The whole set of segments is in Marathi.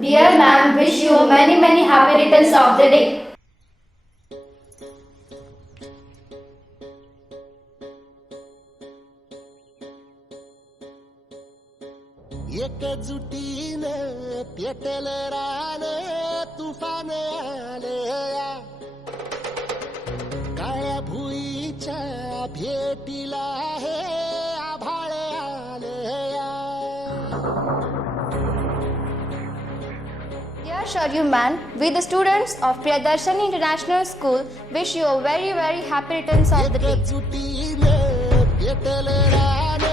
Dear ma'am, wish you many happy returns of the day. एकजुटीनं पेटल रान तुफान आलया काळ्या भुईच्या भेटीला हे आभाळ आलया. Dear Sharyu man, we the students of Priyadarshini International School wish you a very happy returns of the day. एकजुटीनं पेटल रान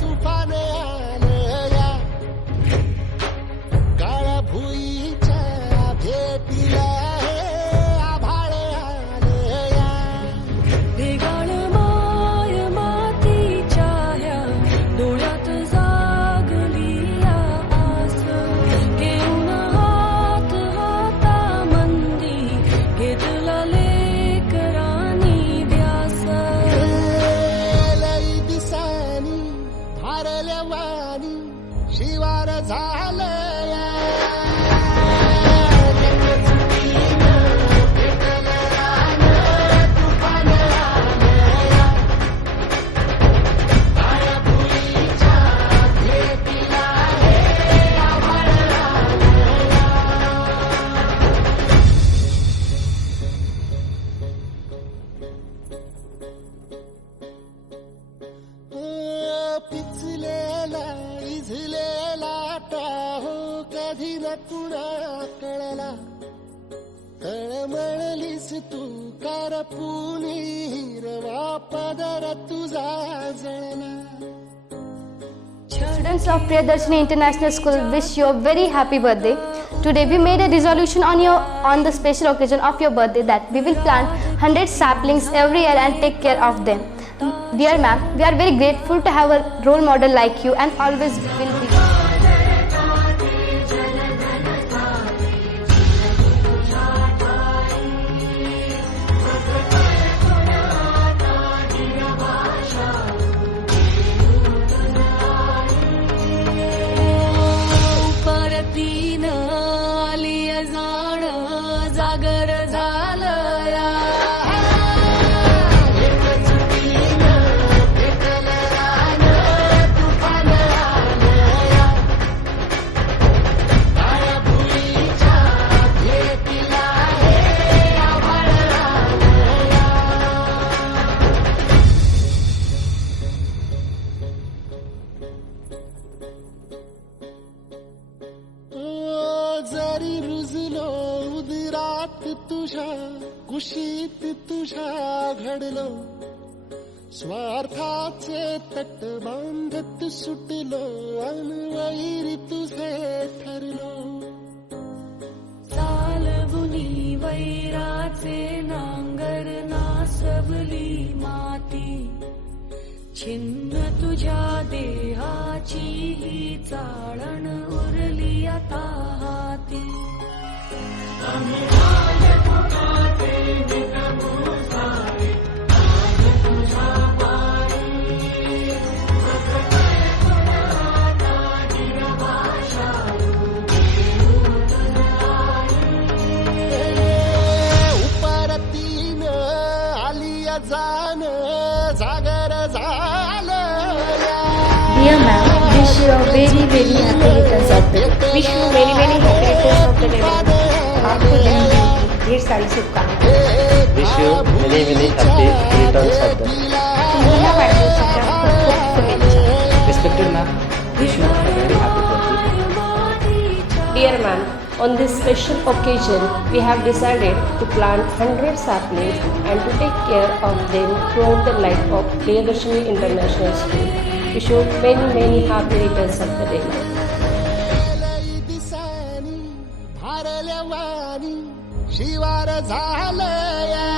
तुफान आलया काळ्या भुईच्या भेटीला हे आभाळ आलया. ढगाळ माय मातीच्या ह्या डोळ्यात जागली या आस घेऊन हात हातामंदी घेतला लेकरांनी ध्यास. लई दिसानी भारल्या वाणी शिवार झालया पिचलेला इझलेला टाहो कधी न तुला कळला तळमळलीस तू करपुनी हिरवा पदर तुझा जळला. Students of Priyadarshini International School wish you a very happy birthday. Today we made a resolution on the special occasion of your birthday that we will plant 100 saplings every year and take care of them. Dear ma'am, we are very grateful to have a role model like you and always will be. परतीन आली जाण जागर झालया जरी रुजलो उदरात तुझ्या कुशीत तुझ्या घडलो स्वार्थाचे तट बांधत सुटलो अनवैरी तुझे ठरलो. चालवुनी वैराचे नांगर नासवली माती छिन्न तुझ्या देहाची ही चाळण उरली आता हाती. उपरतीन आलिया जाण जागर झालया. Dear ma'am, wish you a very happy returns of the day. Wish you many happy returns of the day. आपको जन्मदिन की ढेर सारी शुभकामनाएं. Wish you many happy returns of the day. तुम्हाला वाढदिवसाच्या खूप शुभेच्छा. Respected ma'am, wish you a very happy birthday. Dear ma'am, on this special occasion, we have decided to plant 100 saplings and to take care of them throughout the life of Priyadarshini International School. Wish you many happy returns of the day. लई दिसानी भारल्या वाणी शिवार झालया